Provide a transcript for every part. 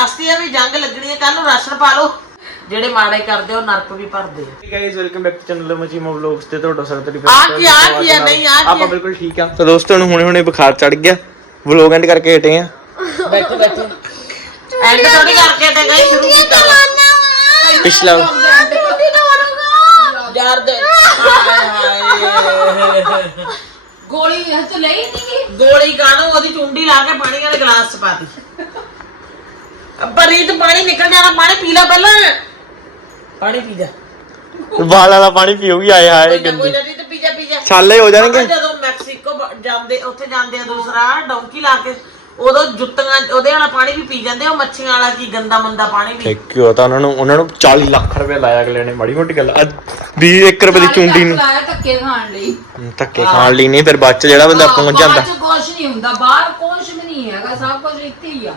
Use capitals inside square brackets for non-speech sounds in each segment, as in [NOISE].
ਦੱਸਦੀ ਆ ਵੀ ਜੰਗ ਲੱਗਣੀ ਹੈ ਕੱਲ ਨੂੰ ਰਾਸ਼ਨ ਪਾ ਲਓ। ਜਿਹੜੇ ਮਾੜੇ ਕਰਦੇ ਉਹ ਨਰਕ ਵੀ ਭਰਦੇ ਆ। Guys welcome back to channel ਮਚੀਮਾ vlogs ਤੇ ਤੁਹਾਡਾ ਸਵਾਗਤ ਹੈ ਆ ਕੀ ਆ ਕੀ ਆ ਨਹੀਂ ਆ ਕੀ ਆਪਾਂ ਬਿਲਕੁਲ ਠੀਕ ਆ। ਤਾਂ ਦੋਸਤੋ ਨੂੰ ਹੁਣੇ ਹੁਣੇ ਬੁਖਾਰ ਚੜ ਗਿਆ। ਵਲੌਗ ਐਂਡ ਕਰਕੇ ਹਟੇ ਆ। ਬੈਠੋ ਬੈਠੋ। ਐਂਡ ਥੋੜੀ ਕਰਕੇ ਤੇ ਗਈ ਸ਼ੁਰੂ ਕੀਤਾ। ਪਿਛਲਾ। ਯਾਰ ਦੇ। ਗੋਲੀ ਹੱਥ ਲਈ ਨਹੀਂ ਗੋਲੀ ਕਾਣੋ ਉਹਦੀ ਚੁੰਡੀ ਲਾ ਕੇ ਪਾਣੀ ਵਾਲੇ ਗਲਾਸ ਚ ਪਾਤੀ ਪਰੀਤ ਪਾਣੀ ਨਿਕਲ ਜਾਣਾ ਪਾਣੀ ਪੀ ਲੈ ਪਹਿਲਾਂ। ਪਾਣੀ ਪੀ ਜਾ। ਵਾਲਾ ਦਾ ਪਾਣੀ ਪੀਊਗੀ ਆਏ ਹਾਏ ਕੋਈ ਨਾ ਕੋਈ ਗੰਦੀ ਨਾ ਰੀਤ ਪੀ ਜਾ ਪੀ ਜਾ। ਛਾਲੇ ਹੋ ਜਾਣਗੇ। ਜਦੋਂ ਮੈਕਸੀਕੋ ਬ- ਜਾਂਦੇ ਉੱਥੇ ਜਾਂਦੇ ਆ ਦੂਸਰਾ ਡੌਂਕੀ ਲਾ ਕੇ ਉਦੋਂ ਜੁੱਤੀਆਂ ਉਹਦੇ ਵਾਲਾ ਪਾਣੀ ਵੀ ਪੀ ਜਾਂਦੇ ਆ, ਉਹ ਮੱਛੀਆਂ ਵਾਲਾ ਕੀ ਗੰਦਾ ਮੰਦਾ ਪਾਣੀ ਵੀ। ਯੂ ਤਾਂ ਉਹਨਾਂ ਨੂੰ ਉਹਨਾਂ ਨੂੰ 40 ਲੱਖ ਰੁਪਏ ਲਾਇਆ ਅਗਲੇ ਨੇ ਮਾੜੀ ਮੋਟੀ ਗੱਲ। ਅੱਜ 20 1 ਰੁਪਏ ਦੀ ਚੁੰਡੀ ਨੂੰ। ਲਾਇਆ ਧੱਕੇ ਖਾਣ ਲਈ। ਧੱਕੇ ਖਾਣ ਲਈ ਨਹੀਂ ਫਿਰ ਬਾਅਦ ਚ ਜਿਹੜਾ ਬੰਦਾ ਪਹੁੰਚ ਜਾਂਦਾ। ਕੁਛ ਨਹੀਂ ਹੁੰਦਾ ਬਾਹਰ ਕੁਛ ਵੀ ਨਹੀਂ ਹੈਗਾ ਸਭ ਕੁਝ ਇੱਥੇ ਹੀ ਆ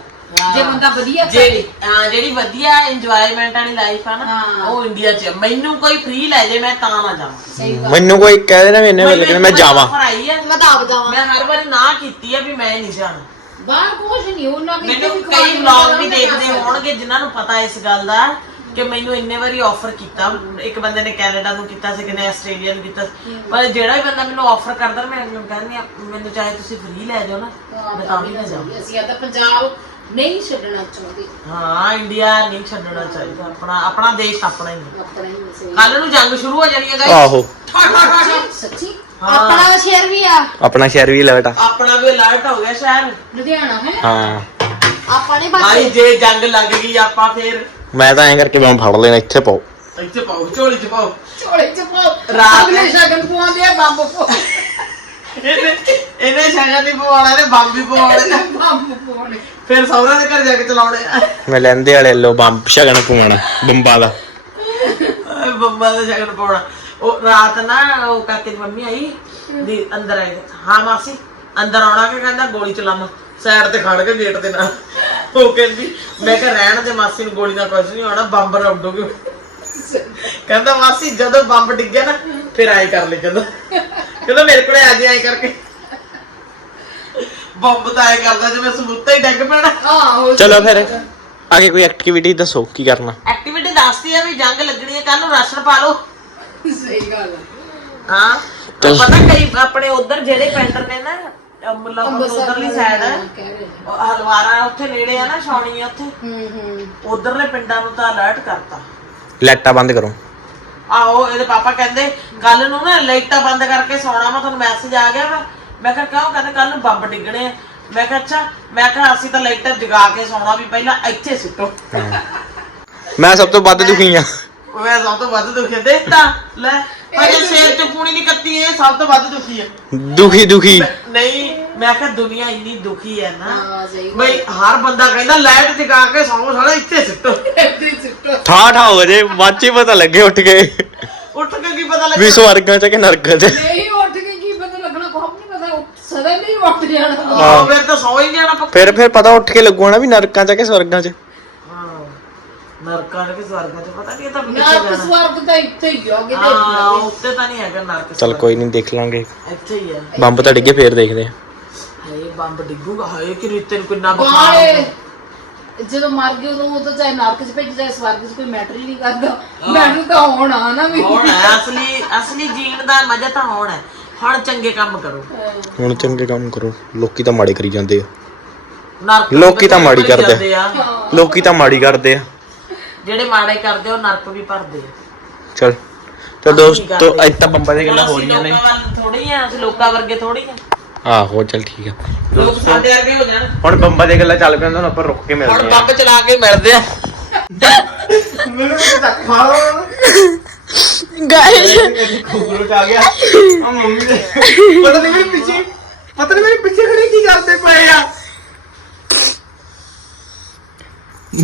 ਜੇ ਬੰਦਾ ਵਧੀਆ ਜਿਹੜੀ ਹਾਂ ਜਿਹੜੀ ਵਧੀਆ ਇੰਜੋਇਮੈਂਟ ਵਾਲੀ ਲਾਈਫ ਆ ਨਾ ਹਾਂ। ਉਹ ਇੰਡੀਆ 'ਚ ਆ। ਮੈਨੂੰ ਕੋਈ ਫ੍ਰੀ ਲੈ ਜੇ ਮੈਂ ਤਾਂ ਨਾ ਜਾਵਾਂ। ਸਹੀ ਗੱਲ। ਮੈਨੂੰ ਕੋਈ ਕਹਿ ਦੇਣਾ ਮਤਲਬ ਕਿ ਮੈਂ ਜਾਵਾਂ। offer ਆਈ ਆ। ਮੈਂ ਤਾਂ ਆਪ ਜਾਵਾਂ। ਮੈਂ ਹਰ ਵਾਰੀ ਨਾ ਕੀਤੀ ਆ ਵੀ ਮੈਂ ਨਹੀਂ ਜਾਣਾ। ਬਾਹਰ ਕੁਛ ਨਹੀਂ ਉਹਨਾਂ ਕਿਤੇ ਮੈਨੂੰ ਕਈ ਵਲੌਗ ਵੀ ਨੂੰ ਦੇਖਦੇ ਹੋਣਗੇ ਜਿਨ੍ਹਾਂ ਨੂੰ ਪਤਾ ਇਸ ਗੱਲ ਦਾ ਕਿ ਮੈਨੂੰ ਇੰਨੇ ਵਾਰੀ ਆਫਰ ਕੀਤਾ। ਇੱਕ ਬੰਦੇ ਨੇ ਕੈਨੇਡਾ ਨੂੰ ਕੀਤਾ ਸੀ ਕਿਨੇ ਆਸਟ੍ਰੇਲੀਆ ਨੂੰ ਕੀਤਾ ਸੀ। ਪਰ ਜਿਹੜਾ ਵੀ ਬੰਦਾ ਮੈਨੂੰ ਆਫਰ ਕਰਦਾ ਮੈਂ ਉਹਨੂੰ ਕਹਿੰਦੀ ਆ ਮੈਨੂੰ ਚਾਹੇ ਤੁਸੀਂ ਫ੍ਰੀ ਲੈ ਜਾਓ ਨਾ ਮੈਂ ਤਾਂ ਵੀ ਨਾ ਜਾਵਾਂ। ਅਸੀਂ ਆ ਤਾਂ ਪੰਜਾਬ ਨਹੀਂ ਛੱਡਣਾ ਚਾਹੁੰਦੇ। ਹਾਂ ਇੰਡੀਆ ਨਹੀਂ ਛੱਡਣਾ ਚਾਹੀਦਾ। ਆਪਣਾ ਆਪਣਾ ਦੇਸ਼ ਆਪਣਾ ਹੀ ਹੈ। ਆਪਣਾ ਹੀ ਵਸੇ ਕੱਲ ਨੂੰ ਜੰਗ ਸ਼ੁਰੂ ਹੋ ਜਾਣੀ ਹੈ ਗਾਇਸ ਆਹੋ। ਸੱਚੀ। ਆਪਣਾ ਸ਼ਹਿਰ ਵੀ ਆ। ਆਪਣਾ ਸ਼ਹਿਰ ਵੀ ਲੈ ਬੇਟਾ ਆਪਣਾ ਵੀ ਅਲਰਟ ਹੋ ਗਿਆ ਸ਼ਹਿਰ। ਲੁਧਿਆਣਾ ਹੈ? ਹਾਂ। ਆਪਾਂ ਨੇ ਭਾਈ ਜੇ ਜੰਗ ਲੱਗ ਗਈ ਆਪਾਂ ਫੇਰ ਮੈਂ ਤਾਂ ਐਂ ਕਰਕੇ ਮੈਂ ਫੜ ਲੈਣਾ ਇੱਥੇ ਪਾਓ। ਇੱਥੇ ਪਾਓ ਝੋਲੀ ਚ ਪਾਓ। ਝੋਲੇ ਚ ਪਾਓ। ਰਾਤ ਅਗਲੇ ਸ਼ਗਨ ਪਵਾਉਂਦੇ ਆ ਬੰਬ ਪੋ ਇਹਨੇ ਇਹਨੇ ਸ਼ਗਨ ਨਹੀਂ ਪਵਾਉਣਾ ਨੇ ਬੰਬ ਵੀ ਪਵਾਉਣੇ। ਬੰਬ ਪਵਾਉਣੇ। ਫਿਰ ਸਹੁਰਾ ਦੇ ਘਰ ਜਾ ਕੇ ਚਲਾਉਣੇ ਆ। ਮੈਂ ਲੈਂਦੇ ਵਾਲੇ ਲੋ ਬੰਬ ਸ਼ਗਨ ਪਵਾਉਣਾ ਬੰਬਾਂ ਦਾ। ਬੰਬਾਂ ਦਾ ਸ਼ਗਨ ਪਾਉਣਾ ਉਹ ਰਾਤ ਨਾ ਉਹ ਕਾਕੇ ਦੀ ਮੰਮੀ ਆਈ ਦੀ ਅੰਦਰ ਆਈ। ਹਾਂ ਮਾਸੀ ਅੰਦਰ ਆਉਣਾ ਕਿ ਕਹਿੰਦਾ ਗੋਲੀ ਚਲਾਵਾਂ ਸਾਈਡ ਤੇ ਖੜ ਕੇ ਗੇਟ ਦੇ ਨਾਲ। ਉਹ ਕਹਿੰਦੀ ਮੈਂ ਕਿਹਾ ਰਹਿਣ ਦੇ ਮਾਸੀ ਨੂੰ ਗੋਲੀ ਨਾਲ ਕੁਝ ਨਹੀਂ ਹੋਣਾ ਬੰਬ ਰੌਡੋਗੇ ਕਹਿੰਦਾ ਮਾਸੀ ਜਦੋਂ ਬੰਬ ਡਿੱਗਿਆ ਨਾ ਫਿਰ ਆਏ ਕਰ ਲੈ ਜਦੋਂ। ਕਹਿੰਦਾ ਮੇਰੇ ਕੋਲੇ ਆ ਜੇ ਆਏ ਕਰਕੇ। ਬੰਬ ਤਾਂ ਆਏ ਕਰਦਾ ਜਿਵੇਂ ਸਬੂਤਾ ਹੀ ਡਿੱਗ ਪੈਣਾ। ਆਹੋ ਚਲੋ ਫਿਰ ਆਗੇ ਕੋਈ ਐਕਟੀਵਿਟੀ ਦੱਸੋ ਕੀ ਕਰਨਾ? ਐਕਟੀਵਿਟੀ ਦੱਸਦੀ ਆ ਵੀ ਜੰਗ ਲੱਗਣੀ ਹੈ ਕੱਲ ਨੂੰ ਰਾਸ਼ਨ ਪਾ ਲਓ। ਸਹੀ ਗੱਲ ਆ। ਹਾਂ ਚੱਲ। ਪਤਾ ਕਈ ਆਪਣੇ ਉਧਰ ਜਿਹੜੇ ਪਿੰਡ ਨੇ ਨਾ ਅਹ ਮਤਲਬ ਉਧਰਲੀ ਸਾਈਡ। ਹਲਵਾਰਾ ਉੱਥੇ ਨੇੜੇ ਆ ਨਾ ਛਾਉਣੀ ਆ ਉੱਥੇ। ਹੂੰ ਹੂੰ। ਉਧਰਲੇ ਪਿੰਡਾਂ ਨੂੰ ਤਾਂ ਅਲਰਟ ਕਰਤਾ। ਲਾਈਟਾਂ ਬੰਦ ਕਰੋ। ਆਹੋ ਇਹਦੇ ਪਾਪਾ ਕਹਿੰਦੇ ਕੱਲ ਨੂੰ ਨਾ ਲਾਈਟਾਂ ਬੰਦ ਕਰਕੇ ਸੌਣਾ ਵਾ ਤੁਹਾਨੂੰ ਮੈਸੇਜ ਆ ਗਿਆ ਵਾ। ਮੈਂ ਕਿਹਾ ਕਿਉਂ? ਕਹਿੰਦੇ ਕੱਲ ਨੂੰ ਬੰਬ ਡਿੱਗਣੇ ਆ। ਮੈਂ ਕਿਹਾ ਅੱਛਾ ਮੈਂ ਕਿਹਾ ਅਸੀਂ ਤਾਂ ਲਾਈਟਾਂ ਜਗਾ ਕੇ ਸੌਣਾ ਵੀ ਪਹਿਲਾਂ ਇੱਥੇ ਸਿੱਟੋ। ਮੈਂ ਸਭ ਤੋਂ ਵੱਧ ਦੁਖੀ ਆ। ਮੈਂ ਸਭ ਤੋਂ ਵੱਧ ਦੁਖੀ ਆ। ਦੇਖ ਤਾਂ ਲੈ ਹਜੇ ਸ਼ੇਰ ਚ ਪੂਣੀ ਨਹੀਂ ਕੱਤੀ ਇਹ ਸਭ ਤੋਂ ਵੱਧ ਦੁਖੀ ਹੈ ਦੁਖੀ ਦੁਖੀ। ਨਹੀਂ ਮੈਂ ਕਿਹਾ ਦੁਨੀਆ ਇੰਨੀ ਦੁਖੀ ਹੈ ਨਾ ਬਈ ਹਰ ਬੰਦਾ ਕਹਿੰਦਾ ਲਾਈਟ ਜਗਾ ਕੇ ਸੌਂ ਸਾਲਾ ਇੱਥੇ ਸਿੱਟੋ। ਠਾ ਠਾ ਹੋ ਜੇ ਬਾਅਦ ਚ ਪਤਾ ਲੱਗੇ ਉੱਠ ਕੇ। ਉੱਠ ਕੇ ਕੀ ਪਤਾ ਵੀ ਲੱਗਾ ਸਵਰਗਾਂ ਚ ਕਿ ਨਰਕਾਂ ਚ। ਨਹੀਂ ਉੱਠ ਕੇ ਕੀ ਪਤਾ ਲੱਗਣਾ ਕੋਈ ਨਹੀਂ ਪਤਾ ਉੱਠ- ਸਦਾ ਨਹੀਂ ਜਾਣਾ। ਹਾਂ। ਫਿਰ ਤਾਂ ਸੌਂ ਹੀ ਜਾਣਾ ਪੱਕਾ। ਫਿਰ ਫਿਰ ਪਤਾ ਉੱਠ ਕੇ ਲੱਗੂ ਨਾ ਵੀ ਨਰਕਾਂ ਚ ਕਿ ਸਵਰਗਾਂ ਚ? ਹਾਂ। ਨਰਕਾਂ ਦੇ ਸਵਰਗਾਂ ਚ? ਪਤਾ ਨਹੀਂ ਇਹ ਤਾਂ ਨਰਕ ਜਾਣਾ। ਸਵਰਗ ਤਾਂ ਇੱਥੇ ਹੀ ਆ ਹਾਂ ਉੱਤੇ ਤਾਂ ਨਹੀਂ ਹੈਗਾ ਨਰਕ ਚਲ ਕੋਈ ਨਹੀਂ ਦੇਖ ਲਾਂਗੇ। ਇੱਥੇ ਹੀ ਹੈ ਬੰਬ ਤਾਂ ਡਿੱਗੇ ਫੇਰ ਦੇਖਦੇ ਆ। ਹਾਏ ਬੰਬ ਡਿੱਗੂਗਾ। ਹਾਏ ਕਿ ਰੀਤੇ ਨੂੰ ਕਿੰਨਾ ਬੁਖਾਰ ਬਾਹਰ ਹੋਊਗਾ। ਜਦੋਂ ਮਰ ਗਏ ਉਦੋਂ ਉਹ ਤਾਂ ਚਾਹੇ ਨਰਕ 'ਚ ਭੇਜ ਚਾਹੇ ਸਵਰਗ 'ਚ ਕੋਈ ਮੈਟਰ ਹੀ ਨਹੀਂ ਕਰਦਾ। ਮੈਨੂੰ ਤਾਂ ਹੋਣਾ ਨਾ ਵੀ। ਹੁਣ ਹੈ ਅਸਲੀ ਅਸਲੀ ਜੀਣ ਦਾ ਮਜ਼ਾ ਤਾਂ ਹੁਣ। ਹੈ ਹੁਣ ਚੰਗੇ ਕੰਮ ਕਰੋ। ਹੁਣ ਚੰਗੇ ਕੰਮ ਕਰੋ। ਲੋਕੀ ਤਾਂ ਮਾੜੇ ਕਰੀ ਜਾਂਦੇ ਆ। ਨਰਕ ਲੋਕੀ ਤਾਂ ਮਾੜੀ ਕਰਦੇ ਆ। ਲੋਕੀ ਤਾਂ ਮਾੜੀ ਕਰਦੇ ਆ। ਜਿਹੜੇ ਮਾੜੇ ਕਰਦੇ ਉਹ ਨਰਕ ਵੀ ਭਰਦੇ ਆ। ਚਲ। ਤੇ ਦੋਸਤੋ ਅੱਜ ਤਾਂ ਬੰਬਾਂ ਦੀਆਂ ਗੱਲਾਂ ਹੋ ਰਹੀਆਂ ਨੇ। ਥੋੜੀ ਆ ਅਸੀਂ ਲੋਕਾਂ ਵਰਗੇ ਥੋੜੀ ਆ। ਆਹੋ ਚਲ ਠੀਕ ਆ। ਲੋਕ ਸਾਡੇ ਵਰਗੇ ਹੋ ਜਾਣ। ਹੁਣ ਬੰਬਾਂ ਦੀਆਂ ਗੱਲਾਂ ਚੱਲ ਪੈਣ ਤੁਹਾਨੂੰ ਆਪਾਂ ਰੁਕ ਕੇ ਹੁਣ ਮਿਲਦੇ ਆ। ਬੰਬ ਚਲਾ ਕੇ ਮਿਲਦੇ ਆ। ਆ ਗਿਆ ਆ ਮੰਮੀ ਦੇ ਪਤਾ ਨਹੀਂ ਮੇਰੇ ਪਿੱਛੇ ਪਤਾ ਨਹੀਂ ਮੇਰੇ ਪਿੱਛੇ ਖੜੇ ਕੀ ਕਰਦੇ ਪਏ ਆ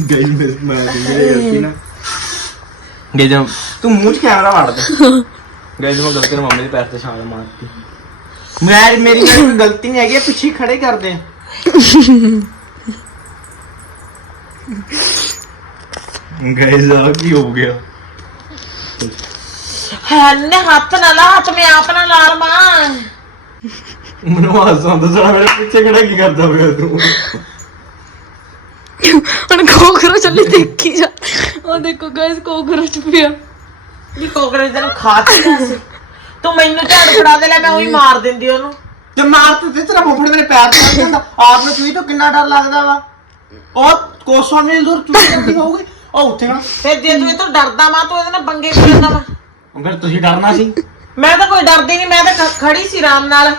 ਗਈ ਮੇਰੇ ਮੈਂ ਮੇਰੇ ਗਲਤੀ ਨਾ ਗੇ ਜਮ ਤੂੰ ਮੂੰਹ 'ਚ ਕੈਮਰਾ ਮਾਰ ਦੇ ਗੇ ਜਮ ਗਲਤੀ ਨਾਲ ਮੰਮੀ ਦੇ ਪੈਰ ਤੇ ਛਾਲ ਮਾਰਤੀ ਮੈਂ ਮੇਰੀ ਨਾਲ ਕੋਈ ਗਲਤੀ ਨਹੀਂ ਹੈਗੀ ਪਿੱਛੇ ਖੜੇ ਕਰਦੇ ਆ ਗਾਇਸ ਆ ਕੀ ਹੋ ਗਿਆ ਹੰਨੇ ਹੱਥ ਨਾ ਲਾ ਹੱਥ ਮੈਂ ਆਪ ਨਾ ਲਾਲ ਮਾਂ। ਮੈਨੂੰ ਹਾਸਾ ਆਉਂਦਾ ਸਾਰਾ ਮੇਰੇ ਪਿੱਛੇ ਖੜਾ ਕੀ ਕਰਦਾ ਪਿਆ ਤੂੰ? ਹੁਣ ਕੋਕਰੋਚ ਚੱਲੀ ਦੇਖੀ ਜਾ। ਉਹ ਦੇਖੋ ਗਾਇਸ ਕੋਕਰੋਚ ਪਿਆ। ਵੀ ਕੋਕਰੇ ਤੈਨੂੰ ਖਾ ਕੇ ਗਿਆ ਸੀ। ਤੂੰ ਮੈਨੂੰ ਝਾੜ ਫੜਾ ਦੇ ਲੈ ਮੈਂ ਉਹੀ ਮਾਰ ਦਿੰਦੀ ਉਹਨੂੰ। ਤੇ ਮਾਰ ਤੇ ਤੇ ਤੇਰਾ ਫੁੱਫੜ ਮੇਰੇ ਪੈਰ ਤੇ ਲੱਗ ਜਾਂਦਾ। ਆਪ ਨੂੰ ਚੂਹੀ ਤੋਂ ਕਿੰਨਾ ਡਰ ਲੱਗਦਾ ਵਾ? ਉਹ ਕੋਸੋਂ ਮੀਲ ਦੂਰ ਚੂਹੀ ਕਿੱਡੀ ਹੋਊਗੀ। ਉਹ ਉੱਥੇ ਨਾ। ਫਿਰ ਜੇ ਤੂੰ ਇਹ ਤੋਂ ਡਰਦਾ ਮਾਂ ਤੂੰ ਇਹਦੇ ਨਾਲ ਪੰਗੇ ਕਿਉਂ ਲੈਂਦਾ ਵਾ। ਫਿਰ ਤੁਸੀਂ ਡਰਨਾ ਸੀ। ਮੈਂ ਤਾਂ ਕੋਈ ਡਰਦੀ ਨਹੀਂ ਮੈਂ ਤਾਂ ਖ- ਖੜੀ ਸੀ ਆਰਾਮ ਨਾਲ।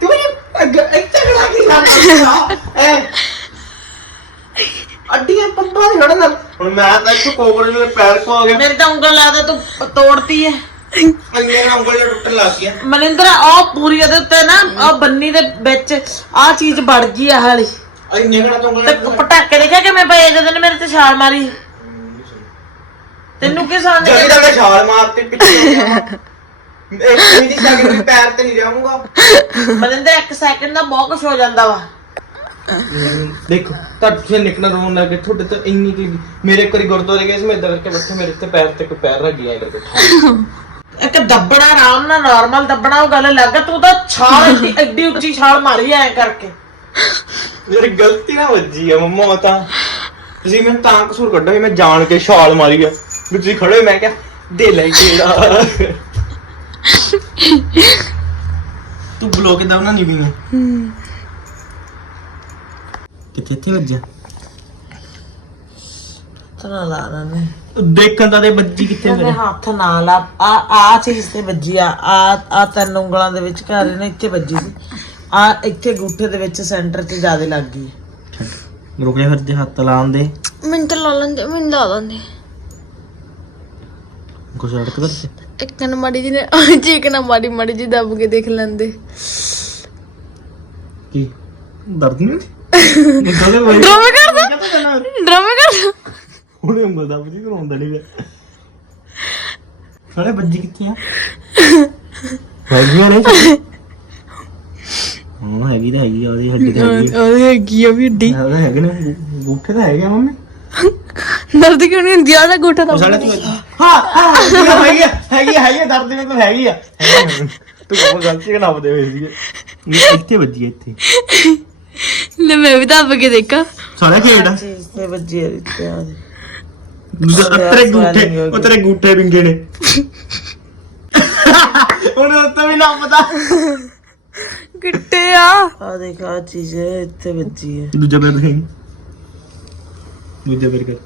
ਤੂੰ ਇਹ ਅੱਗੇ- ਇੱਥੇ ਖੜਾ ਕੀ ਕਰਦਾ ਏ [LAUGHS] ਅੱਡੀਆਂ ਪੰਪਾਂ ਦੀ ਖੜਾ ਨਾਲ ਹੁਣ ਮੈਂ ਤਾਂ ਇੱਥੇ ਕੋਕੜੇ ਮੇਰੇ ਪੈਰ ਕੋ ਆ ਗਿਆ ਮੇਰੀ ਤਾਂ ਉਂਗਲ ਲੱਗਦਾ ਤੂੰ ਤੋੜਤੀ ਹੈ ਅੰਨੇ ਨਾਲ ਉਂਗਲ ਜਿਹਾ ਟੁੱਟਣ ਲੱਗ ਗਿਆ। ਮਨਿੰਦਰ ਉਹ ਪੂਰੀ ਉਹਦੇ ਉੱਤੇ ਨਾ ਉਹ ਬੰਨੀ ਦੇ ਵਿੱਚ ਆ ਚੀਜ਼ ਵੜ ਗਈ ਆ ਹਾਲੀ। ਅੰਨੇ ਨਾਲ ਉਂਗਲ ਤੇ ਪਟਾਕੇ ਦੇਖਿਆ ਕਿ ਮੈਂ ਪਏ ਜਦੋਂ ਨੇ ਮੇਰੇ ਤੇ ਛਾਲ ਮਾਰੀ। ਤੈਨੂੰ ਕੀ ਸਮਝ ਜਦ ਤੱਕ ਮੈਂ ਛਾਲ ਮਾਰਤੀ ਪਿੱਛੇ ਹੋ ਇੱਕ ਮਿੰਟ ਤੱਕ ਮੇਰੇ ਪੈਰ ਤੇ ਨਹੀਂ ਜਾਊਂਗਾ। ਮਨਿੰਦਰ ਇੱਕ ਸੈਕਿੰਡ ਦਾ ਬਹੁਤ ਕੁਝ ਹੋ ਜਾਂਦਾ ਵਾ। ਦੇਖੋ ਤਾਂ ਤੁਸੀਂ ਨਿਕਲਣਾ ਰੋਣ ਲੱਗੇ ਤੁਹਾਡੇ ਤੋਂ ਇੰਨੀ ਕੀ ਮੇਰੇ ਇੱਕ ਵਾਰੀ ਗੁਰਦੁਆਰੇ ਗਏ ਸੀ ਮੈਂ ਇਦਾਂ ਕਰਕੇ ਬੱਚੇ ਮੇਰੇ ਤੇ ਪੈਰ ਤੇ ਕੋਈ ਪੈਰ ਰੱਖ ਗਿਆ ਕਰਕੇ ਇੱਕ ਦੱਬਣਾ ਆਰਾਮ ਨਾਲ ਨਾਰਮਲ ਦੱਬਣਾ ਉਹ ਗੱਲ ਲੱਗ ਤੂੰ ਤਾਂ ਛਾਲ ਐਡੀ ਐਡੀ ਉੱਚੀ ਛਾਲ ਮਾਰੀ ਐ ਕਰਕੇ। ਮੇਰੀ ਗਲਤੀ ਨਾ ਵੱਜੀ ਆ ਮੰਮਾ ਉਹ ਤਾਂ। ਤੁਸੀਂ ਮੈਨੂੰ ਤਾਂ ਕਸੂਰ ਕੱਢੋ ਵੀ ਮੈਂ ਜਾਣ ਕੇ ਛਾਲ ਮਾਰੀ ਆ। ਵੀ ਤੁਸੀਂ ਖੜੇ ਮੈਂ ਕਿਹਾ ਦੇ ਲੈ ਕਿਹੜਾ ਤੂੰ ਬਲੋ ਕੇ ਦਵਨਾ ਨਹੀਂ ਵੀ ਕਿੱਥੇ ਇੱਥੇ ਵੱਜਿਆ ਤਨਾ ਲਾ ਰਨੇ ਦੇਖਣ ਤਾਂ ਦੇ ਬੱਜੀ ਕਿੱਥੇ ਇਹਦੇ ਮੇਰੇ ਹੱਥ ਨਾਲ ਆ ਆ ਆ ਚੀਜ਼ ਤੇ ਵੱਜੀ ਆ ਆ ਆ ਤਿੰਨ ਉਂਗਲਾਂ ਦੇ ਵਿੱਚ ਘਰ ਨੇ ਇੱਥੇ ਵੱਜੀ ਸੀ ਆ ਇੱਥੇ ਗੂਠੇ ਦੇ ਵਿੱਚ ਸੈਂਟਰ 'ਚ ਜ਼ਿਆਦਾ ਲੱਗ ਗਈ ਰੁਕ ਜਾ ਫਿਰ ਤੇ ਹੱਥ ਲਾਉਣ ਦੇ ਮੈਨੂੰ ਤਾਂ ਲਾ ਲੈਂਦੇ ਮੈਨੂੰ ਲਾ ਲੈਂਦੇ ਕੁਛ ਅੜਕਦਾ? ਇੱਕ ਨਾ ਮਾੜੀ ਜੀ ਨੇ ਚੀਕ ਨਾ ਮਾੜੀ ਮਾੜੀ ਜੀ ਦੱਬ ਕੇ ਦੇਖ ਲੈਂਦੇ। ਕੀ? ਦਰਦ ਨਹੀਂ ਗਲੇ ਵਾਲੀ ਡਰਾਮੇ ਕਰਦਾ? ਡਰਾਮੇ ਕਰਦਾ ਹੁਣੇ ਉਂਗਲ ਦਾ ਬਜੀ ਕਰਾਉਂਦਾ ਨਹੀਂ ਵੇ ਸਾਲੇ ਬੱਜੀ ਕਿੱਥੇ ਆ? ਹੈਗੀਆਂ ਨੇ? ਹਾਂ ਹੈਗੀ ਤਾਂ ਹੈਗੀ ਆ ਉਹਦੀ ਹੱਡੀ ਤਾਂ ਹੈਗੀ ਆ। ਉਹਦੇ ਹੈਗੀ ਆ ਵੀ ਉਹਦੇ ਹੈਗੇ ਨੇ ਗੁੱਠੇ ਤਾਂ ਹੈਗੇ ਆ ਮੰਮੀ। ਦਰਦ ਕਿਉਂ ਨਹੀਂ ਹੁੰਦੀ? ਆ ਨਾ ਗੋਟਾ ਉਹ ਤਾਂ ਹਾਂ ਹਾਂ। ਹੈਗੀ ਆ ਹੈਗੀ ਆ, ਹੈਗੀ ਆ, ਦਰਦ ਨਹੀਂ ਤਾਂ ਹੈਗੀ ਆ। ਹੈਗੀ ਆ। ਤੂੰ ਕੋਈ ਗਲਤੀ ਨਾ ਬਦੇ ਹੋਏ ਸੀਗੇ। ਇੱਥੇ ਵੱਜੀ ਆ, ਇੱਥੇ? ਲੈ ਮੈਂ ਵੀ ਦੱਬ ਕੇ ਦੇਖਾਂ। ਸਾਲੇ ਖੇਡ ਆ? ਚੀਜ਼ ਤੇ ਵੱਜੀ ਆ ਇੱਥੇ ਆ ਦੇ। ਦੂਜਾ ਤੇਰੇ ਗੂਠੇ ਉਹ ਤੇਰੇ ਗੂਠੇ ਵਿੰਗੇ ਨੇ। ਉਹਨੇ ਉੱਤੇ ਵੀ ਨਾ ਪਤਾ ਕਿੱਟੇ ਆ। ਆ ਦੇਖ ਆ ਚੀਜ਼ ਇੱਥੇ ਵੱਜੀ ਹੈ ਦੂਜਾ ਪੈਰ ਦਿਖਾਈ। ਦੂਜਾ ਪੈਰ ਕਰ।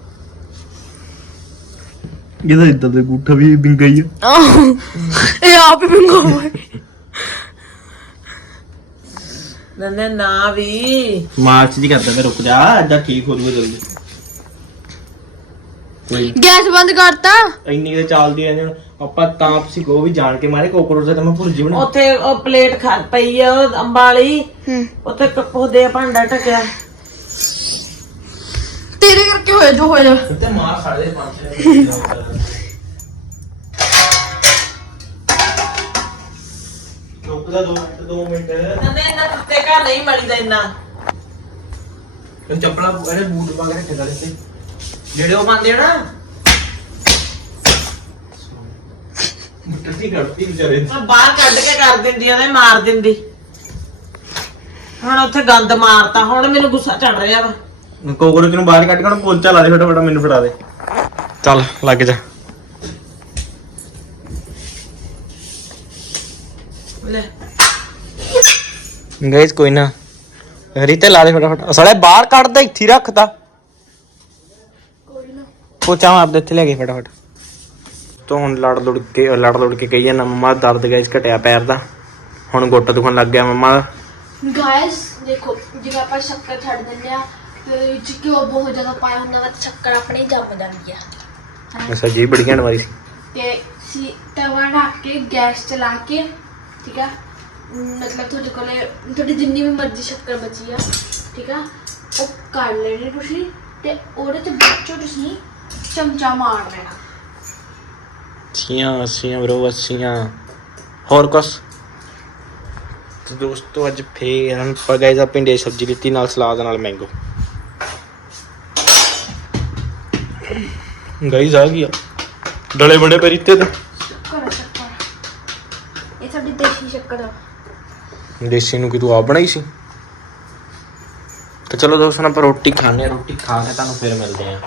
ਇਹਦਾ ਇਦਾਂ ਦੇ ਗੂਠਾ ਵੀ ਵਿੰਗਾ ਹੀ ਆ। ਇਹ ਆਪ ਹੀ ਮੰਗੋ ਨੰਨੇ ਨਾ ਵੀ। ਮਾਰਚ ਜੀ ਕਰਦਾ ਮੈਂ ਰੁਕ ਜਾ ਅੱਡਾ ਠੀਕ ਹੋ ਜੂਗਾ ਜਲਦੀ। ਕੋਈ ਗੈਸ ਬੰਦ ਕਰਤਾ? ਇੰਨੀ ਤੇ ਚੱਲਦੀ ਰਹਿ ਜਾਣ ਆਪਾਂ ਤਾਂ ਤੁਸੀਂ ਕੋ ਵੀ ਜਾਣ ਕੇ ਮਾਰੇ ਕੋਕਰੋਚ ਦਾ ਤਾਂ ਮੈਂ ਭੁਰਜੀ ਬਣਾ ਉੱਥੇ ਉਹ ਪਲੇਟ ਖਾ ਪਈ ਆ ਉਹ ਅੰਬਾਂ ਵਾਲੀ ਹੂੰ। ਉੱਥੇ ਕੱਪੋ ਦੇ ਭਾਂਡਾ ਟਕਿਆ ਤੇਰੇ ਕਰਕੇ ਹੋਇਆ ਜੋ ਹੋਇਆ। ਤੇ ਮਾਰ ਸਾੜੇ ਪੰਜ ਰੁਕ ਜਾ 2 ਮਿੰਟ 2 ਮਿੰਟ। ਨੰਨੇ ਇਹਨਾਂ ਕੁੱਤੇ ਘਰ ਨਹੀਂ ਮਲੀਦਾ ਇੰਨਾ। ਇਹ ਚੱਪਲਾ ਇਹਦੇ ਬੂਟ ਪਾ ਕੇ ਰੱਖੇ ਦਾਲੇ ਤੇ ਜਿਹੜੇ ਉਹ ਪਾਉਂਦੇ ਆ ਨਾ। ਮੁੱਟੀ ਕਰਤੀ ਵਿਚਾਰੇ ਮੈਂ ਬਾਹਰ ਕੱਢ ਕੇ ਕਰ ਦਿੰਦੀ ਉਹਨੇ ਮਾਰ ਦਿੰਦੀ। ਹੁਣ ਉੱਥੇ ਗੰਦ ਮਾਰਤਾ ਹੁਣ ਮੈਨੂੰ ਗੁੱਸਾ ਚੜ ਰਿਹਾ ਵਾ। ਕੋਕਰੋਚ ਨੂੰ ਬਾਹਰ ਕੱਢ ਕੇ ਉਹਨੂੰ ਪੋਚਾ ਲਾ ਦੇ ਫਟਾਫਟ ਮੈਨੂੰ ਫੜਾ ਦੇ। ਚੱਲ ਲੱਗ ਜਾ। ਲੈ। ਗਾਇਸ ਕੋਈ ਨਾ। ਰੀਤੇ ਲਾ ਦੇ ਫਟਾਫਟ। ਸਾਲੇ ਬਾਹਰ ਕੱਢ ਦੇ ਇੱਥੇ ਹੀ ਰੱਖਤਾ ਕੋਈ ਨਾ। ਪੋਚਾ ਮਾਰ ਦੇ ਇੱਥੇ ਲੈ ਕੇ ਫਟਾਫਟ। ਤੋ ਹੁਣ ਲੜ ਲੁੜ ਕੇ ਲੜ ਲੁੜ ਕੇ ਕਹੀ ਜਾਂਦਾ ਮੰਮਾ ਦਰਦ ਗਾਇਸ ਘਟਿਆ ਪੈਰ ਦਾ। ਹੁਣ ਗੁੱਟ ਦੁਖਣ ਲੱਗ ਗਿਆ ਮੰਮਾ ਦਾ। ਗਾਇਸ ਦੇਖੋ ਜਿਵੇਂ ਆਪਾਂ ਸ਼ੱਕਰ ਛੱਡ ਦਿੰਦੇ ਆ ਤੇ ਉਹਦੇ ਵਿੱਚ ਘਿਓ ਬਹੁਤ ਜ਼ਿਆਦਾ ਪਾਇਆ ਹੁੰਦਾ ਵਾ ਤੇ ਸ਼ੱਕਰ ਆਪਣੇ ਹੀ ਜੰਮ ਜਾਂਦੀ ਆ। ਅੱਛਾ ਜੀ ਬੜੀ ਘੈਂਟ ਵਾਰੀ। ਸੀ ਤੇ ਸੀ ਤਵਾ ਰੱਖ ਕੇ ਗੈਸ ਚਲਾ ਕੇ ਠੀਕ ਆ? ਮਤਲਬ ਤੁਹਾਡੇ ਕੋਲੇ ਤੁਹਾਡੀ ਜਿੰਨੀ ਵੀ ਮਰਜ਼ੀ ਸ਼ੱਕਰ ਬਚੀ ਆ ਠੀਕ ਆ? ਉਹ ਕਰ ਲੈਣੀ ਤੁਸੀਂ ਤੇ ਉਹਦੇ ਤੇ ਵਿੱਚੋਂ ਤੁਸੀਂ ਚਮਚਾ ਮਾਰ ਲੈਣਾ। ਅੱਛੀਆਂ ਅੱਛੀਆਂ ਬਰੋ ਅੱਛੀਆਂ। ਹੋਰ ਕੁਛ? ਤੇ ਦੋਸਤੋ ਅੱਜ ਫੇਰ ਪਗਾਈ ਦਾ ਪਿੰਡੇ ਸਬਜ਼ੀ ਲਿੱਤੀ ਨਾਲ ਸਲਾਦ ਨਾਲ ਮੈਂਗੋ ਗਾਈਜ਼ ਆ ਗਿਆ ਡਲੇ ਬੜੇ ਪਰੀਤੇ ਤੇ। ਸ਼ੱਕਰ ਆ, ਸ਼ੱਕਰ ਇਹ ਸਾਡੀ ਦੇਸੀ ਸ਼ੱਕਰ ਆ। ਦੇਸੀ ਨੂੰ ਕਿ ਤੂੰ ਆਪ ਬਣਾਈ ਸੀ? ਤੇ ਚਲੋ ਦੋਸਤੋ ਆਪਾਂ ਰੋਟੀ ਖਾਣੇ ਰੋਟੀ ਖਾ ਕੇ ਤੁਹਾਨੂੰ ਫਿਰ ਮਿਲਦੇ ਆ